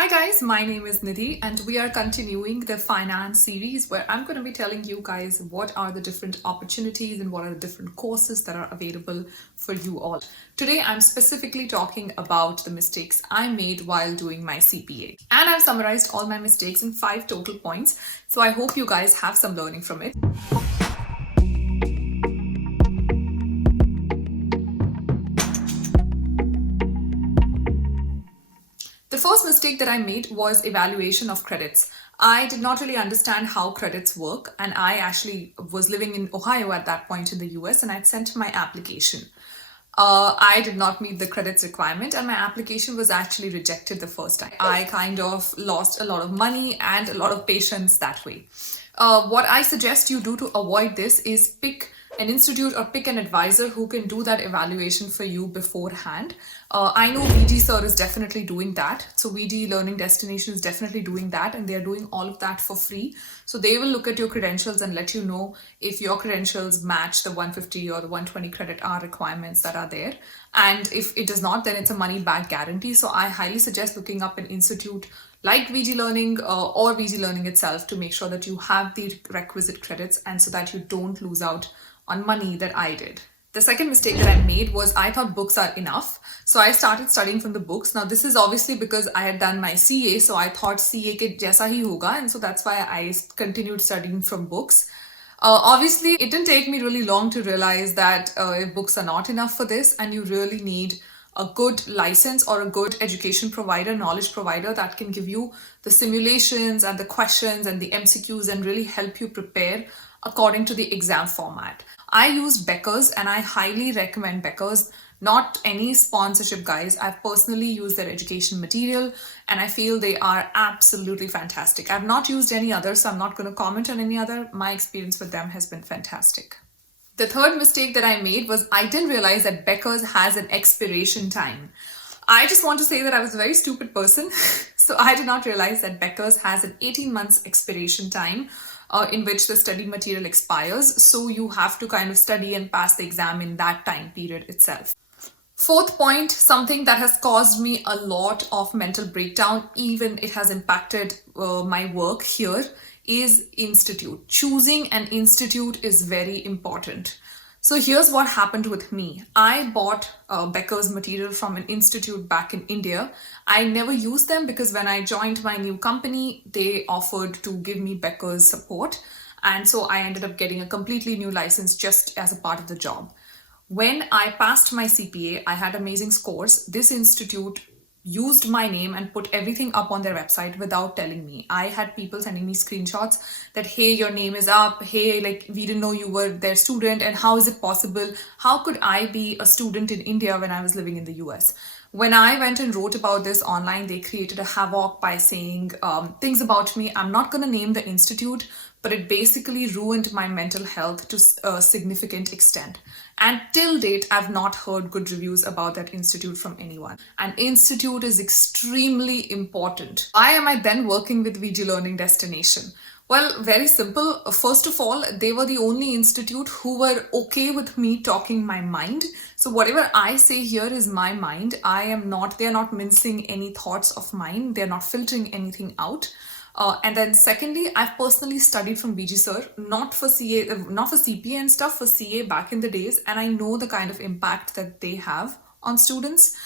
Hi guys, my name is Nidhi and we are continuing the finance series where I'm going to be telling you guys what are the different opportunities and what are the different courses that are available for you all. Today I'm specifically talking about the mistakes I made while doing my CPA. And I've summarized all my mistakes in 5 total points, so I hope you guys have some learning from it. The first mistake that I made was evaluation of credits. I did not really understand how credits work, and I actually was living in Ohio at that point in the US, and I'd sent my application. I did not meet the credits requirement, and my application was actually rejected the first time. I kind of lost a lot of money and a lot of patience that way. What I suggest you do to avoid this is pick an institute or pick an advisor who can do that evaluation for you beforehand. I know VD Sir is definitely doing that. So VD Learning Destination is definitely doing that, and they're doing all of that for free. So they will look at your credentials and let you know if your credentials match the 150 or the 120 credit hour requirements that are there. And if it does not, then it's a money back guarantee. So I highly suggest looking up an institute like VG Learning or VG Learning itself to make sure that you have the requisite credits and so that you don't lose out on money that I did. The second mistake that I made was I thought books are enough. So I started studying from the books. Now this is obviously because I had done my CA, so I thought CA ke jaisa hi hoga, and so that's why I continued studying from books. Obviously, it didn't take me really long to realize that books are not enough for this, and you really need a good license or a good education provider, knowledge provider that can give you the simulations and the questions and the MCQs and really help you prepare according to the exam format. I use Becker's and I highly recommend Becker's. Not any sponsorship, guys. I've personally used their education material and I feel they are absolutely fantastic. I've not used any other, so I'm not going to comment on any other. My experience with them has been fantastic. The third mistake that I made was I didn't realize that Becker's has an expiration time. I just want to say that I was a very stupid person. So I did not realize that Becker's has an 18 months expiration time in which the study material expires. So you have to kind of study and pass the exam in that time period itself. Fourth point, something that has caused me a lot of mental breakdown, even it has impacted my work here, is institute. Choosing an institute is very important. So here's what happened with me. I bought Becker's material from an institute back in India. I never used them because when I joined my new company, they offered to give me Becker's support. And so I ended up getting a completely new license just as a part of the job. When I passed my CPA, I had amazing scores. This institute used my name and put everything up on their website without telling me. I had people sending me screenshots that, hey, your name is up. Hey, like, we didn't know you were their student. And how is it possible? How could I be a student in India when I was living in the US? When I went and wrote about this online, they created a havoc by saying things about me. I'm not going to name the institute, but it basically ruined my mental health to a significant extent. And till date, I've not heard good reviews about that institute from anyone. An institute is extremely important. Why am I then working with VG Learning Destination? Well, very simple. First of all, they were the only institute who were okay with me talking my mind. So whatever I say here is my mind. They're not mincing any thoughts of mine. They're not filtering anything out. And then secondly, I've personally studied from VG Sir, not for CPA and stuff, for CA back in the days. And I know the kind of impact that they have on students.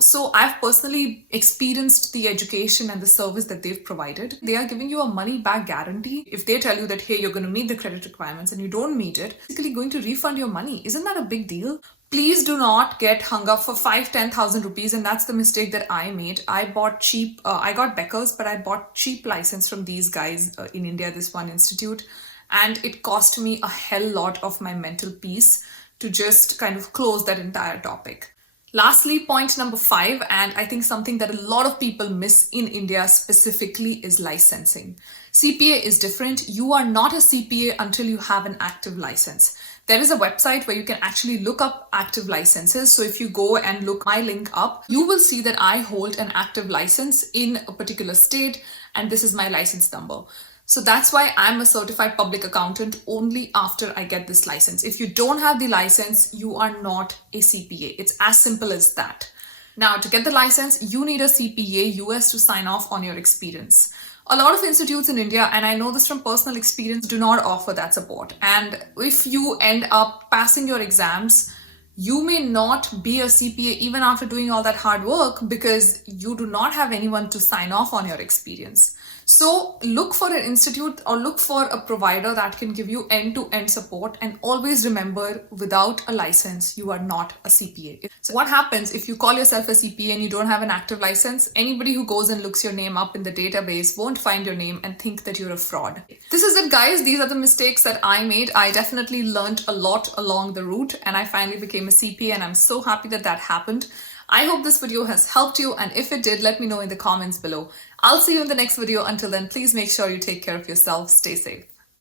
So I've personally experienced the education and the service that they've provided. They are giving you a money back guarantee. If they tell you that, hey, you're going to meet the credit requirements and you don't meet it, basically going to refund your money. Isn't that a big deal? Please do not get hung up for 5,000-10,000 rupees, and that's the mistake that I made. I bought cheap, I got Becker's, but I bought cheap license from these guys in India, this one institute, and it cost me a hell lot of my mental peace to just kind of close that entire topic. Lastly, point number 5, and I think something that a lot of people miss in India specifically is licensing. CPA is different. You are not a CPA until you have an active license. There is a website where you can actually look up active licenses. So if you go and look my link up, you will see that I hold an active license in a particular state, and this is my license number. So that's why I'm a certified public accountant only after I get this license. If you don't have the license, you are not a CPA. It's as simple as that. Now, to get the license, you need a CPA US to sign off on your experience. A lot of institutes in India, and I know this from personal experience, do not offer that support. And if you end up passing your exams, you may not be a CPA even after doing all that hard work because you do not have anyone to sign off on your experience. So look for an institute or look for a provider that can give you end-to-end support, and always remember, without a license, you are not a CPA. So what happens if you call yourself a CPA and you don't have an active license? Anybody who goes and looks your name up in the database won't find your name and think that you're a fraud. This is it, guys. These are the mistakes that I made. I definitely learned a lot along the route, and I finally became a CPA, and I'm so happy that that happened. I hope this video has helped you, and if it did, let me know in the comments below. I'll see you in the next video. Until then, please make sure you take care of yourself. Stay safe.